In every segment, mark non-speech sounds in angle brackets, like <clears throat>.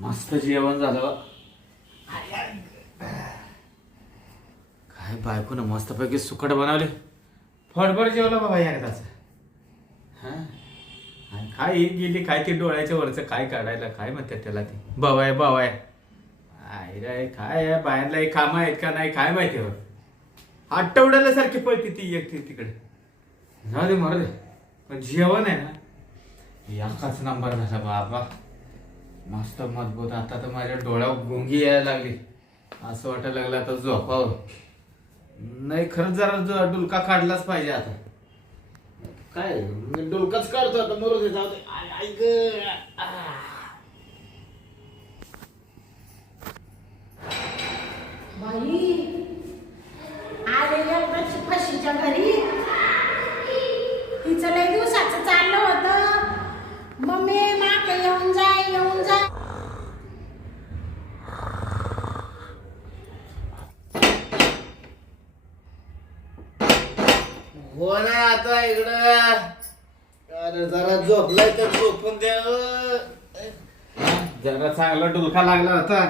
मस्त जेवण झालं काय बायकोनं मस्तपैकी सुकट बनवले. फडफड जेवलं बाबा एकदाच. हा? काय ही गेली काय ते डोळ्याच्या वरचं काय काढायला काय म्हणतात त्याला ते? बावाय बावाय. आई रे काय आहे, बाहेरला एक कामं आहेत का नाही काय माहिती हो आठवड्याला सारखी पळते ती एकटी तिकडे. जाऊ दे मरू दे. पण जेवण आहे ना. एकाच नंबर झाला बाबा. मस्त मजबूत. आता तर माझ्या डोळ्यावर गुंगी यायला लागली. असं वाटायला लागलं आता झोपावं. नाही खरंच जरा जो डुलका काढलाच पाहिजे आता. काय? मी डुलकाच काढतो आता. मरू दे जाऊ दे आय, आय ग. आ. बाई आले एकदाची फशीच्या घरी तिचं लय दिवसाचं चाललं होतं मम्मी माग येऊन जाय येऊन जा हो ना आता इकडं अरे जरा झोपलाय तर झोपून द्या जरा चांगला डुलका लागला होता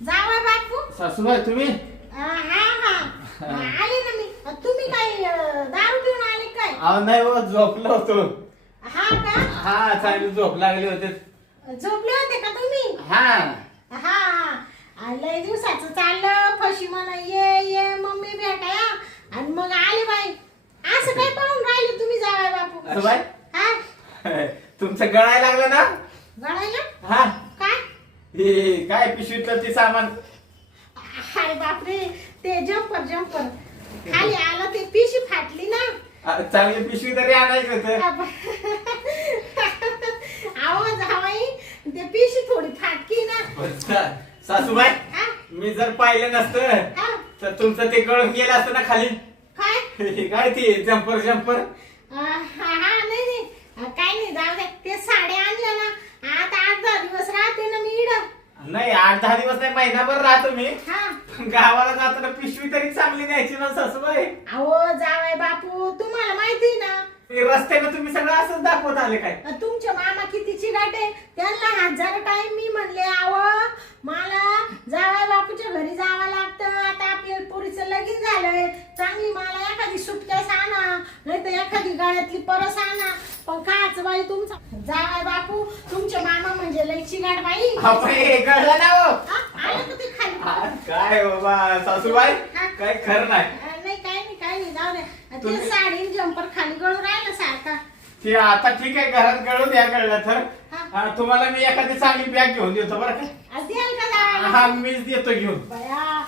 जावं बापू सासूबाई तुम्ही हा हा आले ना मी तुम्ही काय अं, दारू पिऊन आले काय अहो नाही हो झोपलो होतो हा का? हा चांगली झोप लागली होते. झोपले होते का तुम्ही? हा. हा. हा लय दिवसाचं चाललं. फशी म्हणा ये ये मम्मी भेटाया आणि मग आले बाई. असं काय पाहून राहिले तुम्ही जावाय बापू? अरे बाई. हा? तुमचं गळाय लागलं ना? गळायला? हा. काय? हे काय पिशवीतलं ते सामान? अरे बापरे. ते जम्पर जम्पर खाली आलं ते पिशी फाटली ना? चांगली पिशवी तरी आणायचं होतं. आवाज हवाई. ते पिशी थोडी फाटकी ना. पण सा- सासूबाई हा? मी जर पाहिलं नसतं हा? तर तुमचं ते गळून गेलं असतं ना खाली. काय? काय ते जम्पर जम्पर अं, हा हा नाही नाही. अं, काय नाही जाऊ दे. ते साड्या आणल्या ना. आता आठ दहा दिवस राहते ना मी इड. नाही आठ दहा दिवस नाही महिनाभर राहतो मी. हा. गावाला जाताना पिशवी तरी चांगली द्यायची ना सासूबाई. अहो जावाय बापू तुम्हाला माहिती ना ते रस्त्यानं तुम्ही सगळं असंच दाखवत आले काय? अं, तुमचे मामा किती चिराटे त्यांना हजार टाइम मी म्हणले आव मला जावाय बापूच्या घरी जावं लागतं. आता आपल्या पोरीचं लगीन झालंय. चांगली मला एखादी सुटकेस आणा नाही तर एखादी गळ्यातली परस आणा. पण काच बाई तुमचा जावाय बापू तुमचे मामा म्हणजे लय चिगाट बाई. कळलं ना हो. हा, आलं का ते खाली? काय बाबा सासूबाई काय खरं नाही. नाही काय नाही काय नाही जाऊ दे. ते तुम्ही- साडी जम्पर खाली गळून राहिलं सारखा. ते आता ठीक आहे घरात कळून द्या कळलं तर. हा. हा, तुम्हाला मी एखादी चांगली बॅग घेऊन देतो बरं का? आज द्याल का जावायला हा मीच देतो घेऊन. बया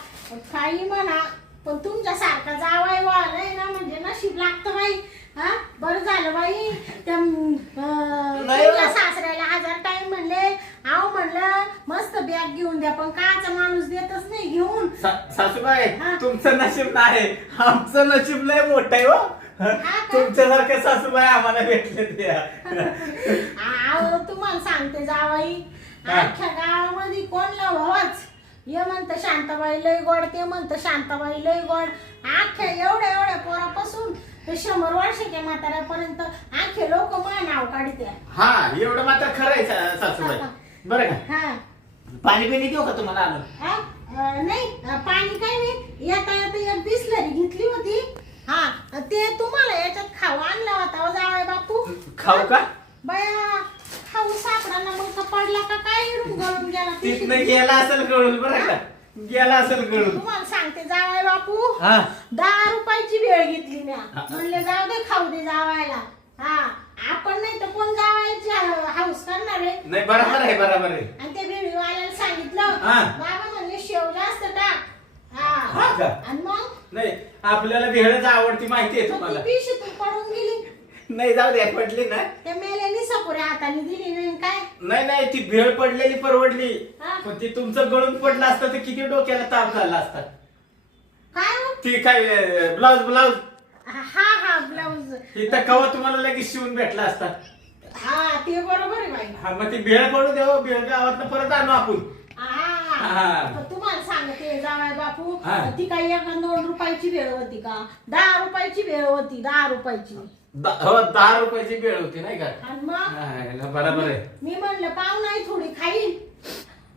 काही म्हणा पण तुमच्या सारखा जावाय वाळय ना म्हणजे नशीब लागतं बाई. हा? बरं झालं बाई. त्या अं, हो. तुमच्या सासऱ्याला हजार टाइम म्हणले. आव म्हणलं मस्त बॅग घेऊन द्या पण काचा माणूस देतच नाही घेऊन. सा- सासूबाई हा. तुमचं नशीब नाही. आमचं नशीब लय मोठं आहे हो. का? तुमच्यासारखे सासूबाई आम्हाला भेटले त्या <laughs> आव तुम्हाला सांगते जावाई. हा. अख्ख्या गावामध्ये कोणला भावाच ये म्हणतं शांताबाई लय गोड ते म्हणतं शांताबाई लय गोड. अख्ख्या एवढ्या एवढ्या पोरापासून ते शंभर वर्षाच्या म्हाताऱ्यापर्यंत अख्खे लोक मा नाव काढते हा एवढं मात्र खरं आहे सा- सासूबाई. बरं का? हा. पाणी पिणी देऊ का तुम्हाला आणून हा? अं, नाही अं, पाणी काय नाही. येता येता एक बिसलरी घेतली होती. हा ते तुम्हाला याच्यात खाऊ आणला होता हो जावई बापू. खाऊ का? बया खाऊ सापडाना मग का पडला का काय इडून गळून गेला? तिथनं? गेला असेल गळून बरं का? गेला असेल गळून. तुम्हाला सांगते जावाय बापू. हा? दहा रुपयाची वेळ घेतली म्या. म्हणले जाऊ दे खाऊ दे जावायला. हा? आपण नाही तर कोण जावायची हाऊस करणार आहे? नाही बरोबर आहे बरोबर आहे. आणि त्या भेळीवाल्याला सांगितलं हा. बाबा म्हणले शेव जास्त टाक. हा. हा का? आणि मग? नाही आपल्याला भेळच आवडती माहिती आहे मग ती तुम्हाला. पडून गेली. नाही जाऊ द्या पडली ना. त्या मेल्याने सपोऱ्या हाताने दिली नाही काय? नाही नाही ती भेळ पडलेली परवडली. हा. पण ती तुमचं गळून पडलं असतं तर किती डोक्याला ताप झाला असता. काय हो? ती काय ब्लाऊज ब्लाऊज? हा हा ब्लाऊज. इथं कवा तुम्हाला लगेच शिवून भेटला असता. हा ते बरोबर आहे बाई. हा मग ती भेळ पडू देऊ भेळ गावात परत आणू आपण. हा. हा. पण तुम्हाला सांगते जावाय बापू हा. ती काही एक दोन रुपयाची वेळ होती का? दहा रुपयाची वेळ होती दहा रुपयाची. द- हो दहा रुपयाची वेळ होती नाही का? आणि मग? हा, याला बरोबर आहे. मी म्हणलं पाहू नाही थोडी खाईल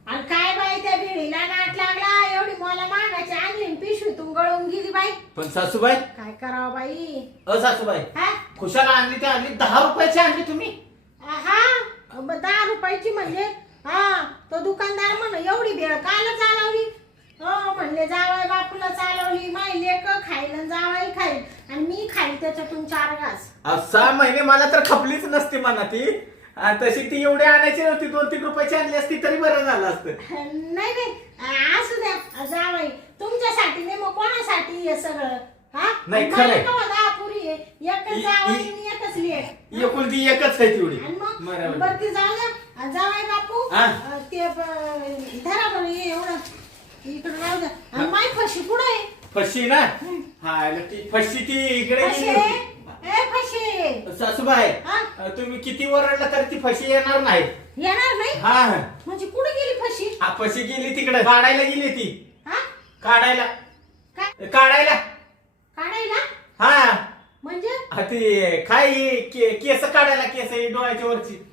आणि काय बाई त्या बिडीला नाट लागला? एवढी मला मागायची आणली आणि पिशवीतून गळून गेली बाई. पण सासूबाई काय करावं बाई? अ सासूबाई हा? खुशाला आणली ती आणली दहा रुपयाची आणली तुम्ही? हा दहा रुपयाची म्हणजे? हा तो दुकानदार म्हण एवढी भेळ काल चालवली हो म्हणले जावाय बापूला चालवली माई लेक खाईल आणि जावाई खाईल. आणि मी खाईल त्याच्यातून चार घास. अहो, सहा महिने मला तर खपलीच नसती म्हणा ती आणि तशी ती एवढी आणायची नव्हती दोन तीन रुपयाची आणली असती तरी बरं झालं असतं. नाही नाही. आ- असू द्या जावाई. तुमच्यासाठी नाही मग कोणासाठी हे सगळं? हा? नाही, मला आहे? एकच इ- जावाई इ- आणि एकच लेक एकुलती एकच आहे तेवढी. आणि मग? बरोबर. बरं. ती जाऊ द्या. जावाय बापू हा? अ, ते ब- धरा बरं हे एवढं. इकडे राहू द्या. आणि माय फशी पुढे आहे? फशी ना? हा ती फशी ती इकडे फशी? गेली होती. ए फशी! सासूबाई हा? अ, तुम्ही किती ओरडला तर ती फशी येणार नाही. येणार नाही? हा. म्हणजे कुठे गेली फशी? हा फशी गेली तिकडे काढायला गेली ती. हा? काढायला. काय काढायला. काढायला? हा. म्हणजे? हा ती काय के- केस काढायला केस ही डोळ्याच्या वरची.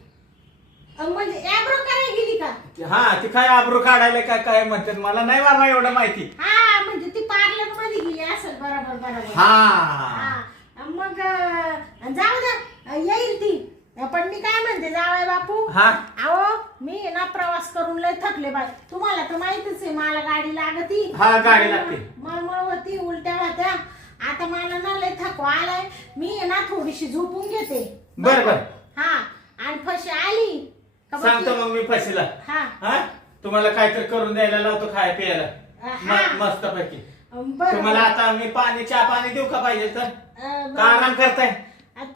म्हणजे ऍब्रो करायला गेली का? हा ती काय आबरू काढायला काय काय म्हणतात? मला नाही बाबा एवढं माहिती. हा म्हणजे ती पार्लरमध्ये गेली असेल बरोबर बरोबर. हा. हा. मग अ, जाऊ द्या येईल ती. पण मी काय म्हणते जावाय बापू. हा. अहो मी ना प्रवास करून लय थकले बाय तुम्हाला तर माहितीच आहे मला गाडी लागती. हा, गाडी लागते. मळमळ होती उलट्या होत्या. आता मला ना लय थकवा आलाय. मी ना थोडीशी झोपून घेते. बर बर. हा. आणि फशी आली. सांगतो ती- मग मी फशीला. हा. हा? तुम्हाला काहीतरी करून द्यायला लावतो खाय प्यायला. हा. मस्त पैकी बरं. तुम्हाला आता मी पाणी चहा पाणी देऊ का पाहिजे तर? अं, का आराम करताय.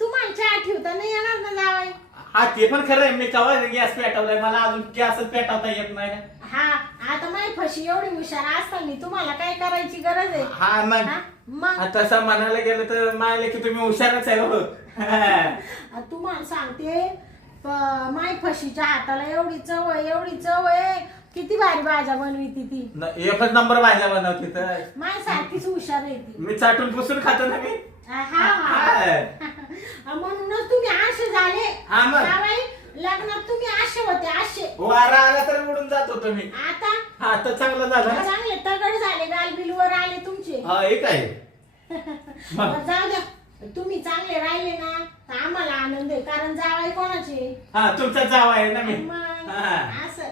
तुम्हाला चहा ठेवता नाही येणार ना जावाय हा ते पण खरं आहे. मी कवा गॅस पेटवलाय? मला अजून गॅसच पेटवता येत नाही. ना. हा आता माझी फशी एवढी हुशार असताना तुम्हाला काय करायची गरज आहे? हा मग. हा? मग. हा, तसं म्हणायला गेलं तर मायले की तुम्ही हुशारच आहे हो. <laughs> आ, तुम्हाला सांगते माय फशीच्या हाताला एवढी चव आहे एवढी चव आहे. किती भारी भाज्या बनविती ती. न- एकच नंबर भाज्या बनवते तर. माय सारखीच हुशार आहे ती. मी चाटून पुसून खातो ना मी. हा हा म्हणूनच तुम्ही आशे झाले. हा मग. लग्नात तुम्ही आशे होते आशे वारा आला तर उडून जात होतो मी. आता? हा तर चांगलं झालं. ना चांगले. तगड झाले गालबिलवर आले तुमचे. हा एक आहे. <laughs> मग. जाऊ द्या. तुम्ही चांगले राहिले ना तर आम्हाला आनंद आहे. कारण जावाय कोणाचे? हा तुमचा जावा आहे ना मी. मग हा. असं.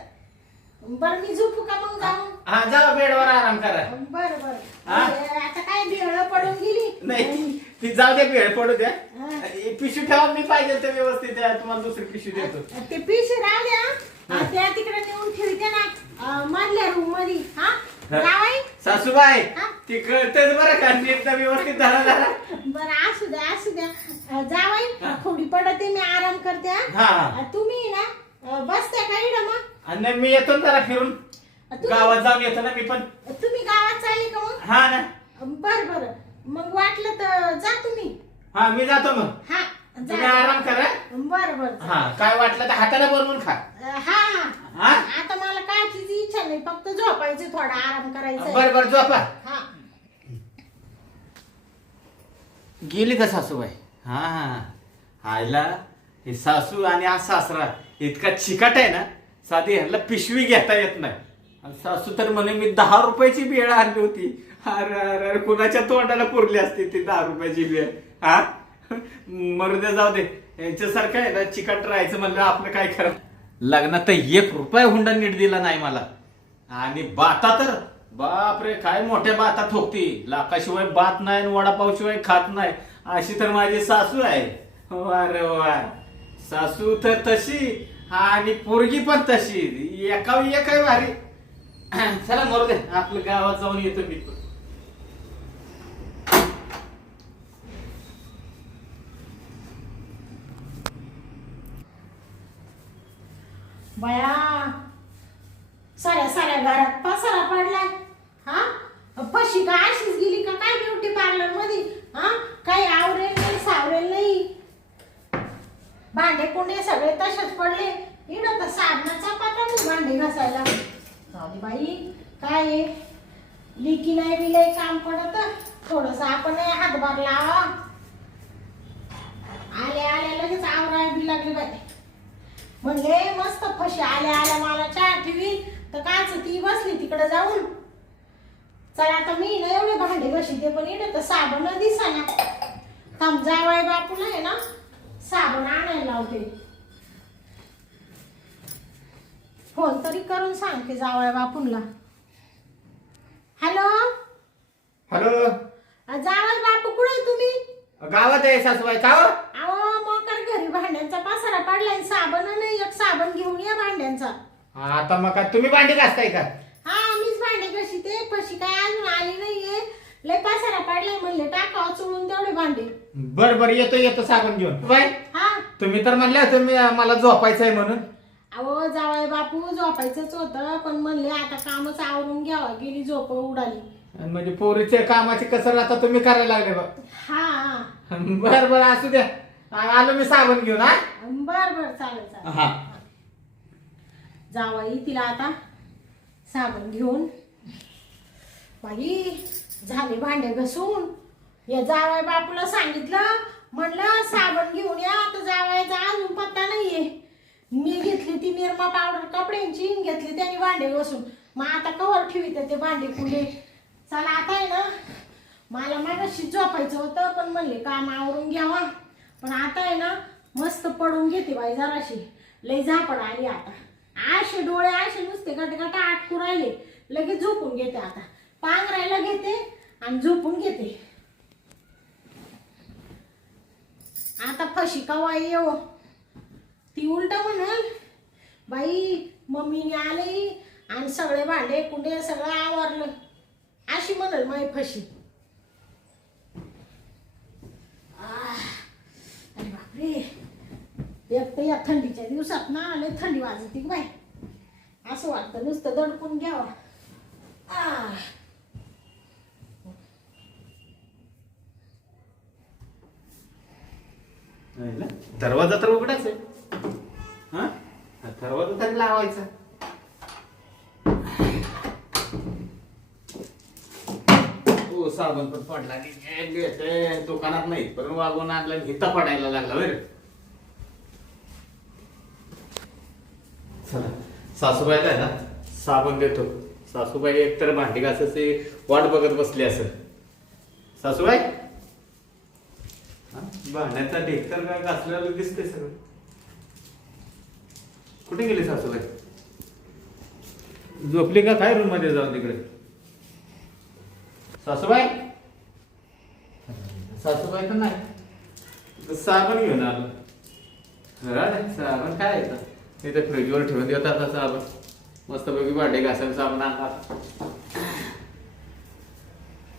बरं मी झोपू का मग जाऊन हा जावा बेडवर आराम करा. बर बर. हा? आता काय भेळ पडून गेली? नाही ती जाऊ द्या भेळ पडू द्या. हा. पिशवी ठेवा मी पाहिजे तर व्यवस्थित द्या तुम्हाला दुसरी पिशवी देतो. ते पिशे राहू द्या. हा. त्या तिकडे नेऊन ठेवते ना. अं, मधल्या रूममध्ये हा? हा. सासूबाई हा? ती कळतेच बरं का नीट तर व्यवस्थित धरा धरा. बरं असू द्या असू द्या. अं, जावाई हा. थोडी पडते मी आराम करते हा? हा. अं, तुम्ही ना. अं, बसत्या का इकडं मग? आणि मी येतो ना जरा फिरून. तुम्ही- गावात जाऊन येतो ना मी पण. तुम्ही गावात चालले का मग? हा ना. बर बर. मग वाटलं तर जा तुम्ही. हा मी जातो मग. हा. तुम्ही आराम करा. बर बर. हा काय वाटलं तर हाताला बनवून खा. हा. हा? आता मला काय इच्छा नाही फक्त झोपायचं थोडा आराम करायचा. बर बर झोपा. हा. गेली का सासूबाई? हा हा. आयला हे सासू आणि हा सासरा इतका चिकाट आहे ना साधी ह्याला पिशवी घेता येत नाही. आणि सासू तर म्हणे मी दहा रुपयाची बेळ आणली होती. अरे अरे अरे कुणाच्या तोंडाला पुरली असती ती दहा रुपयाची बेळ? हा? मरुद्या जाऊ दे. यांच्यासारखं आहे ना चिकट राहायचं म्हणलं आपलं काय खरं लग्नात तर एक रुपया हुंडा नीट दिला नाही मला. आणि बाता तर बापरे काय मोठ्या बाता ठोकती. लाखाशिवाय बात नाही आणि वडापाव शिवाय खात नाही. अशी तर माझी सासू आहे. अरे वा सासू तर तशी आणि पोरगी पण तशी. एका एक आहे भारी <clears throat> चला मरू दे आपलं गावात जाऊन येतो मी बया. साऱ्या साऱ्या घरात पसारा पडलाय. हा? पशी का अशीच गेली का काय ब्युटी पार्लरमध्ये? हा? काही आवरेल नाही सावरेल नाही. भांडे कुंडे सगळे तसेच पडले. इकडं तर साबणाचा पाता नाही भांडे घासायला. जाऊ बाई. काय लिकी नाही बिलाई काम पडत. थोडस आपण हातभार लावा आले आले लगेच आवराय बी लागले बाई. म्हणले मस्त फशी आल्या आल्या मला चहा ठेवी. तर काच ती बसली तिकडे जाऊन. चला आता मी ना एवढे भांडे घशी ते पण येते तर साबण दिसाना. थांब जावाय बापूला आहे ना साबण आणायला लावते. फोन तरी करून सांगते जावाय बापूला. हॅलो? हॅलो? जावाय बापू कुठे तुम्ही? गावात आहे सासूबाई का हो? अहो मोकर घरी भांड्यांचा पसारा पडलाय साबण नाही एक साबण घेऊन या भांड्यांचा आता मग काय तुम्ही भांडी घासताय का? हा मीच भांडे कशी ते पशी काय अजून आली नाहीये. लय पसारा पडलाय म्हणले टाकावं चोळून तेवढे भांडे. बर बर येतो येतो साबण घेऊन. बाय. हा. तुम्ही तर म्हणले होते मी मला झोपायचं आहे म्हणून. अहो जावाय बापू झोपायचंच होतं पण म्हणले आता कामच आवरून घ्यावं. गेली झोप उडाली. आणि म्हणजे पोरीच्या कामाची कसर आता तुम्ही करायला लागले बा हा हा. बर बर असू द्या. आ- आलो मी साबण घेऊन हा? बर बर चालेल चालेल. हा. जावाई तिला आता साबण घेऊन. बाई झाले भांडे घसून. या जावाय बापूला सांगितलं म्हणलं साबण घेऊन या आता जावायचा अजून पत्ता नाहीये. मी घेतली ती निरमा पावडर कपड्यांची घेतली त्यांनी भांडे घसून. मग आता कवर ठेवी ते भांडे कुंडे. चला आता आहे ना मला मागाशी झोपायचं होतं पण म्हणले काम आवरून घ्यावा. पण आता आहे ना मस्त पडून घेते बाई जराशी. लय झापड आली आता. आशे डोळे आशे नुसते गटगट आटकू राहिले. लगेच झोपून घेते आता. पांघरायला घेते आणि झोपून घेते. आता फशी कवा येऊ हो. ती उलट म्हणाल बाई मम्मीने आले आणि सगळे भांडे कुंडे सगळं आवरलं. अशी म्हणाल माई फशी. अरे बापरे. एक तर या थंडीच्या दिवसात ना आले थंडी वाजते बाय असं वाटतं नुसतं दडपून घ्यावा. आ. दरवाजा तर उघडाच आहे. हा? दरवाजा तरी लावायचा. हो साबण पण पडला घेते दुकानात नाही पण वागून आणला घेता पडायला लागला बरं चला सासूबाईला आहे ना? साबण देतो सासूबाई एकतर भांडी घासायची वाट बघत बसली असेल. सासूबाई? हा? भांड्याचा ढेकर काय घासलेलं दिसतंय सगळं. कुठे गेली सासूबाई? झोपली का? काय रूममध्ये जाऊन तिकडे? सासूबाई? सासूबाई तर नाही. साबण घेऊन आलो. साबण काय येतं इथे फ्रीजवर ठेवून देतात आता साबण मस्तपैकी भांडे घासायला साबण आणतात.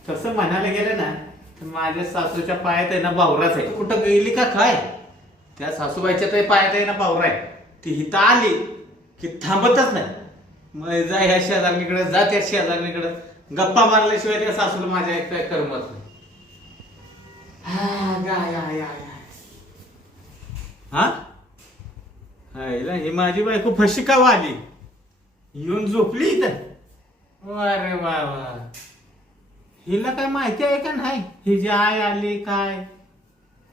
तसं म्हणायला गेलं ना तर माझ्या सासूच्या पायात आहे ना बावराच आहे. कुठं गेली का काय? त्या सासूबाईच्या ते पायात आहे ना बावरा आहे. ती हिथं आली की थांबतच नाही. मग जा ह्या शेजारणीकडे जा त्या शेजारणीकडे. गप्पा मारल्याशिवाय त्या सासूला माझ्या एक काय करमत नाही. हा. हा? हा, हिला ही माझी बायको फशी का आली येऊन झोपली इथं. अरे वा वा हिला काय माहिती आहे का नाही? ही जी आय आली काय?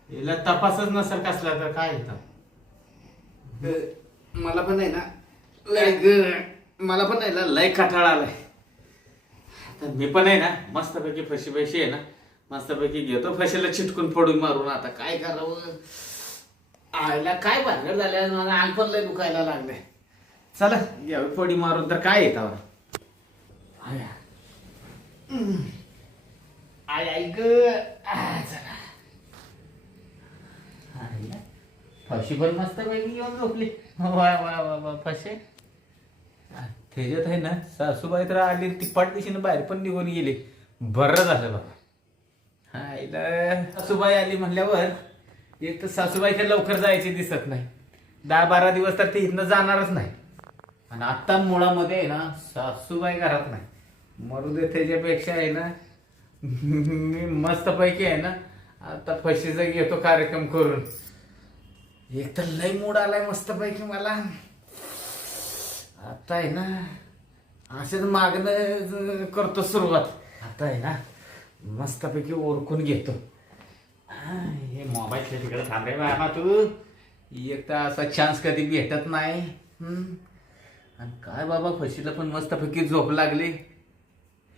हिला तपासच नसेल कसला तर काय येतं मला पण आहे ना लय मला पण आहे ना लय कठाळा आलाय. तर मी पण आहे ना मस्तपैकी फशी फशी आहे ना मस्तपैकी घेतो फशीला चिटकून पडून मारून आता काय करावं? आईला काय भानगड झाल्या? मला अंग पण लय दुखायला लागले चला घ्यावी पडी मारून तर काय येत आया. आय आई आ, चला. आईला, फशी पण मस्त पैकी येऊन झोपली. वा वा वा वा फशी त्याच्यात आहे ना सासूबाई तर आली तिप्पाट दिशेनं बाहेर पण निघून गेली. बरं झालं बाबा. आईला सासूबाई आली म्हणल्यावर एक तर सासूबाई ते लवकर जायची दिसत नाही. दहा बारा दिवस तर ते इथनं जाणारच नाही. आणि आत्ता मुळामध्ये आहे ना सासूबाई घरात नाही. मरू दे त्याच्यापेक्षा आहे ना मी मस्तपैकी आहे ना आता फशीचा घेतो कार्यक्रम करून. एक तर लय मूड आलाय मस्तपैकी मला. आता आहे ना असेच मागणं करतो सुरुवात. आता आहे ना मस्तपैकी ओळखून घेतो. हे मोबाईल तिकडे थांबे बाबा तू. एक तर असा चान्स कधी भेटत नाही. आणि काय बाबा फशीला पण मस्तपैकी झोप लागली.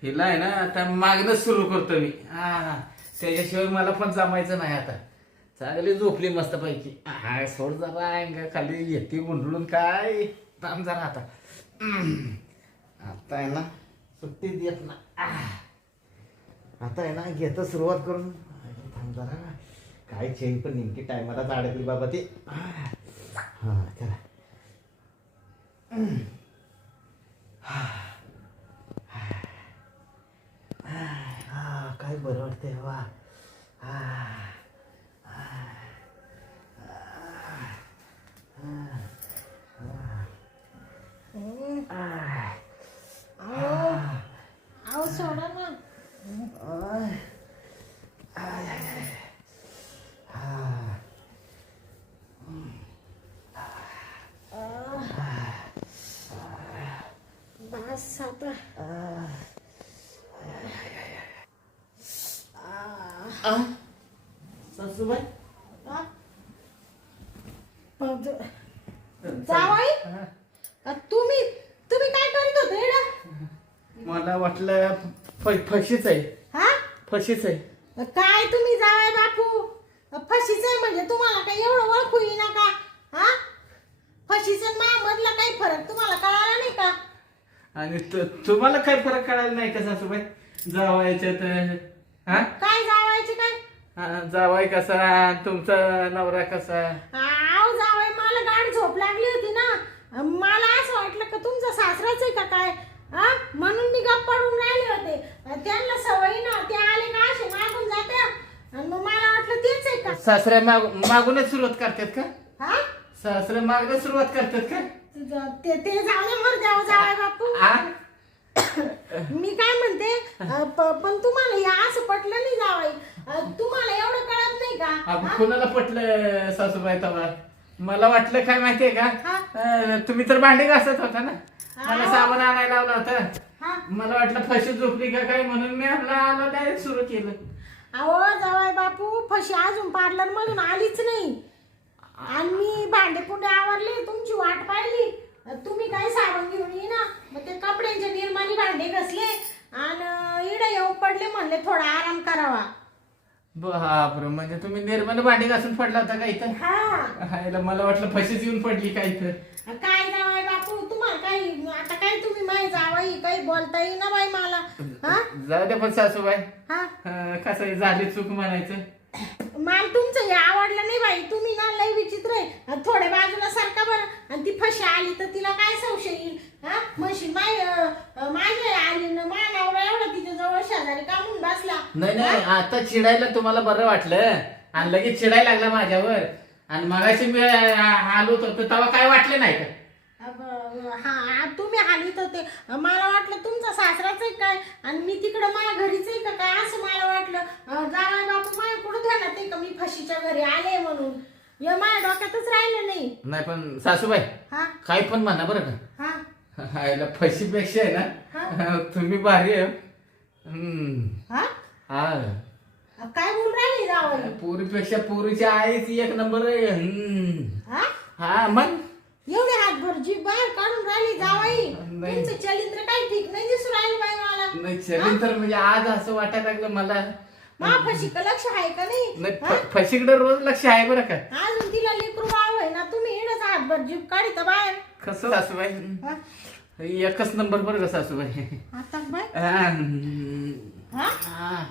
हिला आहे ना आता मागणंच सुरू करतो मी. हा त्याच्याशिवाय मला पण जमायचं नाही आता. चांगली झोपली मस्तपैकी हा सोड जरा खाली येते गुंडळून काय? थांब जरा आता. आता आहे ना सुट्टी देत ना. आता आहे ना घेतो सुरुवात करून. जरा काय चेन पण नेमकी टायमाला अडकली बाबा ते. हा चला. हा काय बरं वाटतंय वा हम्म. अहो अहो सोडा ना बस आता सासूबाई हा? पण ज- जावई? तुम्ही तुम्ही काय करीत होते? मला वाटलं फशीच आहे. हा? फशीच आहे. काय तुम्ही जावाय बापू? फशीच आहे म्हणजे तुम्हाला काय एवढं ओळखू येईना का? हा? फशीच मधला काही फरक तुम्हाला कळाला नाही का? आणि तुम्हाला काय फरक कळायला नाही का सासूबाई? जावायच्यात हा? काय जावायचे काय? जावाय कसा? तुमचा नवरा कसा? आव जावाय मला गाड झोप लागली होती ना. मला असं वाटलं का तुमचा सासराच आहे का काय? हा? म्हणून मी गप्प पडून राहिले होते. त्यांना सवयी ना ते आले का असे? मागून जात्या आणि मग मला वाटलं तेच आहे का? माग मागूनच सुरुवात करतात का? हा? सासऱ्या मागणं सुरुवात करतात का? ते ते जाऊ मर द्यावं जावाय बापू. आ? मी काय म्हणते अ, प- पण तुम्हाला या असं पटलं नाही जावाई. अ, तुम्हाला एवढं कळत नाही का? अहो, हा? कुणाला पटलं सासूबाई तवा? मला वाटलं काय माहितीये का? हा. अं, तुम्ही तर भांडी घासत होता ना? मला. साबण आणायला लावला होता. मला वाटलं फशी झोपली का काय म्हणून मी आपला आलो डायरेक्ट सुरू केलं. अहो जावाय बापू फशी अजून पार्लर मधून आलीच नाही. आणि मी भांडे कुंडे आवरले तुमची वाट पाहिली. तुम्ही काय साबण घेऊन ये ना. मग ते कपड्यांचे निर्माणी भांडे घसले आणि इडे येऊन पडले म्हणले थोडा आराम करावा. बापरे म्हणजे तुम्ही निर्मल भांडी घासून पडला होता का इथं? हा. मला वाटलं फशीच येऊन पडली का इथं काय जावाय बापू तुम्हाला काही आता काय तुम्ही माही जावाई काही बोलता येईना बाई मला. हा? जाऊ दे पण सासूबाई. हा? अं, कसं आहे, झाली चूक म्हणायचं. मला तुमचं हे आवडलं नाही बाई. तुम्ही ना लय विचित्र आहे. आणि थोड्या बाजूला सारखा बरं. आणि ती फशी आली तर तिला काय संशय येईल? हा? म्हणशील माय अं, माझी आली ना माझ्या नवरा एवढा तिच्या जवळ शेजारी कामून बसला. नाही नाही आता चिडायला तुम्हाला बरं वाटलं. आणि लगेच चिडायला लागला माझ्यावर. आणि मगाशी मी आ- आ- आलो होतो तर तेव्हा काय वाटलं नाही का? तुम्ही हालीत होते. मला वाटलं तुमचा सासराच आहे काय? आणि मी तिकडं माझ्या घरीच आहे का काय? असं मला वाटलं. जावई बापू माझ्या कुठं ध्यानात आहे का? मी फशीच्या घरी आले म्हणून. हे माझ्या डोक्यातच राहिलं नाही. नाही पण सासूबाई हा? काय पण म्हणा बरं का. हा? हायला फशीपेक्षा आहे ना तुम्ही भारी आहे. हम्म. हा? हा. काय बोल राहिली जावई पोरीपेक्षा पोरीची आईच एक नंबर आहे. हम्म. हा? हा मग एवढे हातभर जीभ बाहेर काढून राहिली जावाई नाही. तुमचं चलिंद्र काही ठीक नाही दिसू राहिलं बाई तर म्हणजे आज असं वाटायला लागलं मला महाफशी का लक्ष आहे का नाही हा? फशीकडे रोज लक्ष आहे बरं का अजून तिला लेकरू बाळ होय ना तुम्ही इडच हातभर जीभ काढित बाहेर कसं सासूबाई हा? एकच नंबर बरं का सासूबाई आता बाय हा. हा हा.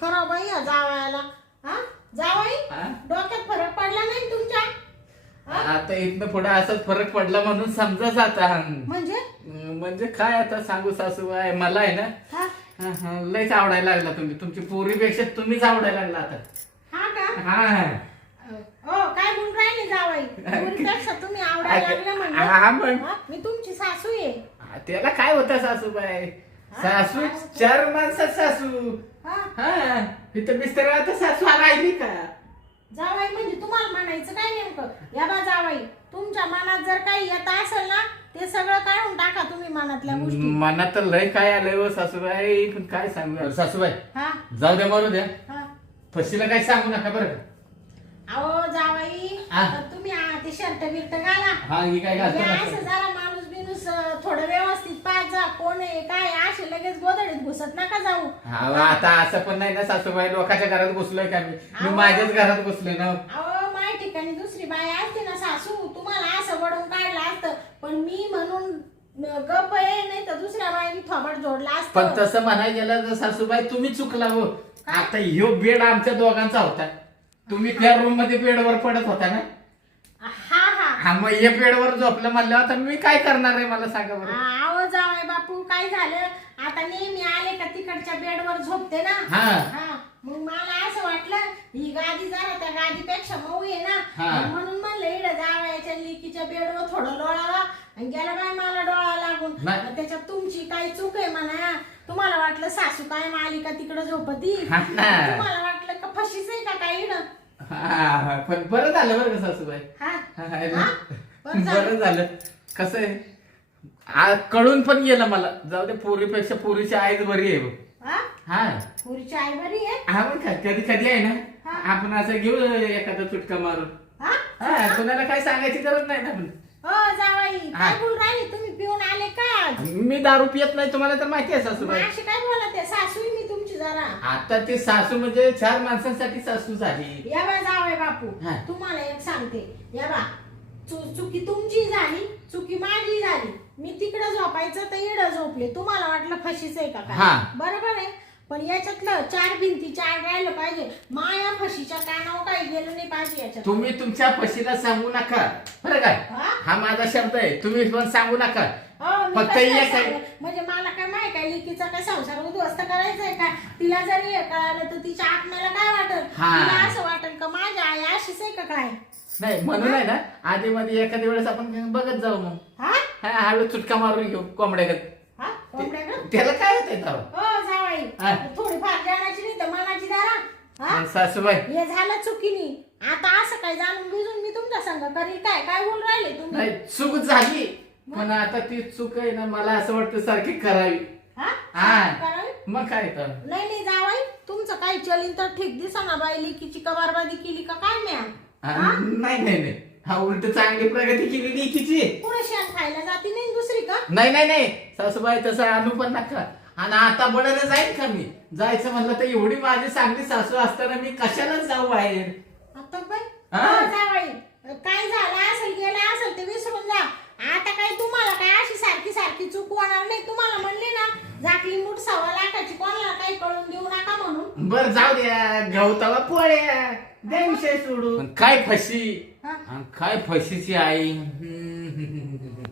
करा बाई या जावायला हा जावाई हा? डोक्यात फरक पडला नाही तुमच्या? आता इथनं पुढे असाच फरक पडला म्हणून समजा आता म्हणजे? म्हणजे काय आता सांगू सासूबाई मला आहे ना हा? हा, हा, लयच आवडायला लागला तुम्ही. तुमची पोरीपेक्षा तुम्हीच आवडायला लागला आता. हा का? हा. हो काय बोल राहिले जावाई? मुलीपेक्षा तुम्ही आवडायला लागले हा, म्हणजे पण- हा? मी तुमची सासू आहे. त्याला काय होतं सासूबाई? सासू चार माणसात सासू. हा. हा इथं बिस्तर आता सासू राहिली का? जावाई म्हणजे तुम्हाला म्हणायचं काय नेमकं? या बा जावाई तुमच्या मनात जर काही येत असेल ना ते सगळं काढून टाका तुम्ही मनातल्या गोष्टी. मनात तर लय काय आलंय व सासूबाई पण काय सांगू? सासूबाई हा? जाऊ द्या मारू द्या. हा. फशीला काय सांगू नका बरं का? अहो जावाई हा. तर तुम्ही आ, ते शर्ट बिर्ट घाला. हा ही काय हे घालतो असं. जरा माणूस थोडं व्यवस्थित पाहत जा कोण आहे काय असे लगेच गोधडीत घुसत नका जाऊ. हा व आता असं पण नाही ना सासूबाई लोकांच्या घरात घुसलोय का मी? मी अहो. माझ्याच घरात घुसलोय ना. अहो माझ्या ठिकाणी दुसरी बाई असते ना सासू तुम्हाला असं वडून काढलं असतं पण मी म्हणून अं, गप आहे नाही तर दुसऱ्या बाईनी थोबड जोडला पण असतं तसं म्हणायला गेलं तर सासूबाई तुम्ही चुकला हो. आता ह्यो बेड आमच्या दोघांचा होता. तुम्ही त्या रूममध्ये बेडवर पडत होता ना? हा मग बेडवर झोपलं म्हणल्यावर तर मी काय करणार आहे मला सांगा बरं. आहो जावाय बापू काय झालं? आता नेहमी आले का तिकडच्या बेडवर झोपते ना? हा. हा मग मला असं वाटलं ही गादी जरा त्या गादीपेक्षा मऊ आहे ना? हा. म्हणून म्हणलं इकडे जावायच्या लिकीच्या बेडवर थोडं लोळावा. आणि गेला बाय मला डोळा लागून. नाही. मग त्याच्यात तुमची काही चूक आहे म्हणा. तुम्हाला वाटलं सासू काय माली का तिकडे झोपती? हा ना. तुम्हाला वाटलं का फशीच आहे का काय इकडं हा, पण बरं झालं बरं का सासूबाई? हा. हा, हा? बरं झालं. बरं झालं. कसं आहे? आ, कळून पण गेलं मला. जाऊ दे पोरीपेक्षा पोरीची आईच बरी आहे बघ. हा? हा. पुरीची आई बरी आहे? हा मग काय कधी कधी आहे ना. हा. आपण असं घेऊ एखादा चुटका मारून. हा? हा कोणाला काय सांगायची गरज नाही ना. आपण हो जावाई. हा. काय बोल राहिले? तुम्ही पिऊन आले का आज? मी दारू पियत नाही तुम्हाला तर माहिती आहे सासूबाई. मग अशी काय बोलत आहे? सासू मी जरा. आता ते सासू म्हणजे चार माणसांसाठी सासू झाली. या बा जावय बापू. हा. तुम्हाला एक सांगते. या बा चु- चुकी तुमची झाली चुकी माझी झाली. मी तिकडे झोपायचं तर इडं झोपले. तुम्हाला वाटलं फशीच आहे का हा. काय बरोबर आहे. पण याच्यातलं चार भिंती चार राहिलं पाहिजे. माया फशीच्या कानावर काही गेलं नाही पाहिजे याच्यात. तुम्ही तुमच्या पशीला सांगू नका. बरं काय हा? हा माझा शब्द आहे. तुम्ही पण सांगू नका. हो, मी फक्त काय आहे. म्हणजे मला काय माहिती काय लिकीचा काय संसार उद्ध्वस्त करायचंय का? तिला जरी हे कळालं तर तिच्या आत्म्याला काय वाटल? हा. तिला असं वाटल का माझ्या आई अशीच आहे का काय? नाही म्हणून आहे ना आधी मध्ये एखाद्या वेळेस आपण बघत जाऊ मग. हा? हा हळू चुटका मारून घेऊ कोंबड्यागत. हा? त्याला काय होतंय तेव्हा? हो जावाई हा. थोडीफार जाण्याची नाही तर मनाची दारा हा? सासूबाई. हे झालं चुकीनी. आता असं काय जाणून बुजून मी तुमच्या संग करील काय काय बोल राहिले तुम्ही? नाही चूक झाली. पण आता ती चूक आहे ना मला असं वाटतं सारखी करावी. हा? हा. करावी? मग काय तर. नाही नाही जावाई तुमचं काही चलीन तर ठीक दिसा ना बाई लिकीची कबारबादी केली का काय म्या? हा, नाही नाही नाही. हा उलट चांगली प्रगती केली लेकीची पुढे शेण खायला जाती नाही दुसरी का? नाही नाही नाही. सासूबाई तसं आणू पण नका. आणि आता बडायला जाईल का मी? जायचं म्हणलं तर एवढी माझी चांगली सासू असताना मी कशालाच जाऊ बाहेर? आता बाई हा? हो, जावाई काय झालं असेल गेलं असेल ते विसरून जा आता काय तुम्हाला काय अशी सारखी सारखी चूक होणार नाही तुम्हाला म्हणले ना जाकली मूठ सव्वा लाखाची कोणाला काही कळून देऊ नका म्हणून बर जाऊ द्या गवताला पोळ्या. द्या विषय सोडून. काय फशी? हा? आणि काय फशीची आई?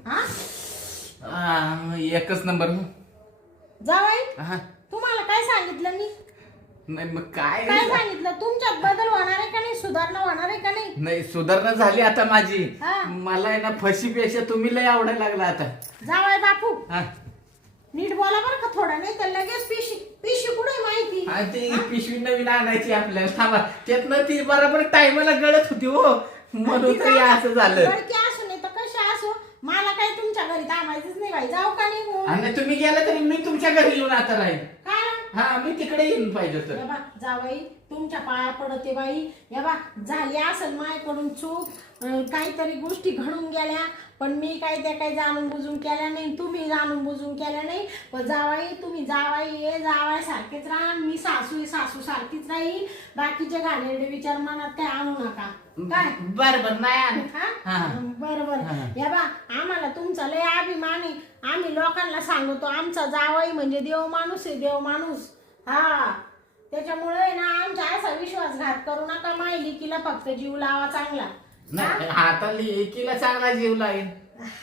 हा? आ, एकच नंबर. जावाई हा. तुम्हाला काय सांगितलं मी? नाही मग काय? काय सांगितलं? तुमच्यात बदल होणार आहे का नाही? सुधारणा होणार आहे का नाही? नाही सुधारणा झाली आता माझी. हा. मला आहे ना फशीपेक्षा तुम्ही लय आवडायला लागला आता. जावाय बापू हा. नीट बोला बरं का थोडं नाही तर लगेच पिशी पिशी कुठे माहिती? आणि ती पिशवी नवीन आणायची आपल्याला. थांबा त्यातनं ती बरोबर टायमाला गळत होती हो. म्हणून तरी असं झालं. असू नाही तर कशा असो? मला तुमच्या घरी थांबायचंच नाही बाई. जाऊ का नाही आणि तुम्ही गेला तरी मी तुमच्या घरी येऊन आता राहील काय हा मी तिकडे येऊन पाहिजे तर या बा जावाई तुमच्या पाया पडते बाई. या बा झाली असेल माझ्याकडून चूक. काहीतरी गोष्टी घडून गेल्या पण मी काय त्या काही जाणून बुजून केल्या नाही तुम्ही जाणून बुजून केल्या नाही. पण जावाई तुम्ही जावाई ये जावाई सारखेच राहा. मी सासू सासू सारखीच राहील बाकीचे घाणेरडे विचार मनात काय आणू नका. काय? बर बर नाही आण. बरोबर. हा. या बा आम्हाला तुमचा लय अभिमान. आहे आम्ही लोकांना सांगतो आमचा जावई म्हणजे देव माणूस आहे देव माणूस. हा. त्याच्यामुळे आहे ना आमचा असा विश्वासघात करू नका माय लिकीला फक्त जीव लावा चांगला. नाही आता एकीला चांगला जीव लागेल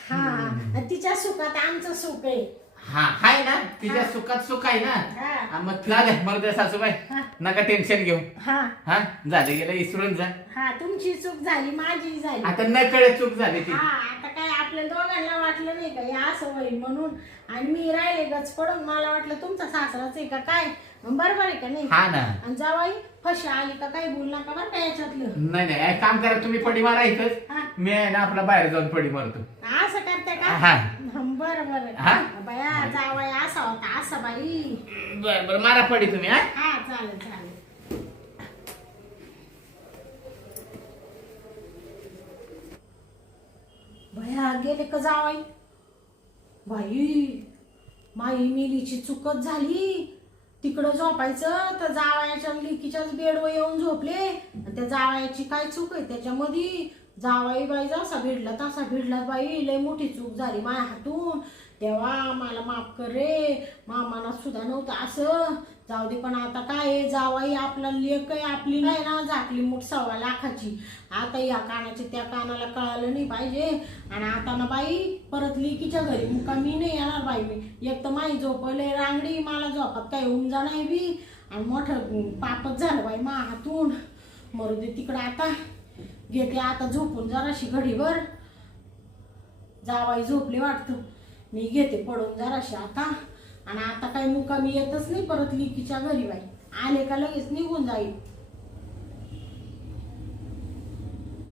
हा तिच्या सुखात आमचं सुख आहे. हा हाय ना तिच्या सुखात सुख आहे ना. हा. हा, मग जा द्या सासूबाई. हा. नका टेन्शन घेऊ. हा. हा झाले गेलं इसरून जा. हा तुमची चूक झाली माझी झाली. आता न कळे चूक झाली ती. हा आता काय आपल्या दोघांना वाटलं नाही का हे असं होईल म्हणून. आणि मी राहिले गच पडून मला वाटलं तुमचा सासराच आहे का काय? बरोबर आहे का नाही? हा ना. आणि जावाई फशी आली का काही बोल नका बरं का याच्यातलं? नाही नाही एक काम करा तुम्ही पडी मारा इथंच हा. मी आहे ना आपला बाहेर जाऊन पडी मारतो. असं करते का? हा. हं, बरं बरं हा? बया जावाई असा होता असा बाई. बर बर मारा पडी तुम्ही हा? हा चालेल चालेल. भया गेले का जावाई? बाई माई मिलीची चुकत झाली. तिकडं झोपायचं तर जावयाच्या लेकीच्याच बेडवर येऊन झोपले. आणि त्या जावयाची काय चूक आहे? त्याच्यामध्ये जावाई बाई जसा भिडला तसा भिडला बाई. लय मोठी चूक झाली माझ्या हातून. तेव्हा मला माफ कर रे. मामाना सुद्धा नव्हतं असं. जाऊ दे पण आता काय आहे, जावाई आपला लेक आहे आपली नाही ना झाकली मूठ सव्वा लाखाची. आता या कानाची त्या कानाला कळालं नाही पाहिजे. आणि आता ना बाई परत लेकीच्या घरी मुकामी नाही येणार बाई मी. एक तर माई झोपले रांगडी मला झोपात काय उमजा नाही बी. आणि मोठं पापच झालं बाई मा हातून. मरू दे तिकडं आता. घेते आता झोपून जराशी घडीभर. जावाई झोपले वाटतं. मी घेते पडून जराशी आता. आणि आता काही मुकामी येतच नाही परत लिकीच्या घरी बाई. आले का लगेच निघून जाईल.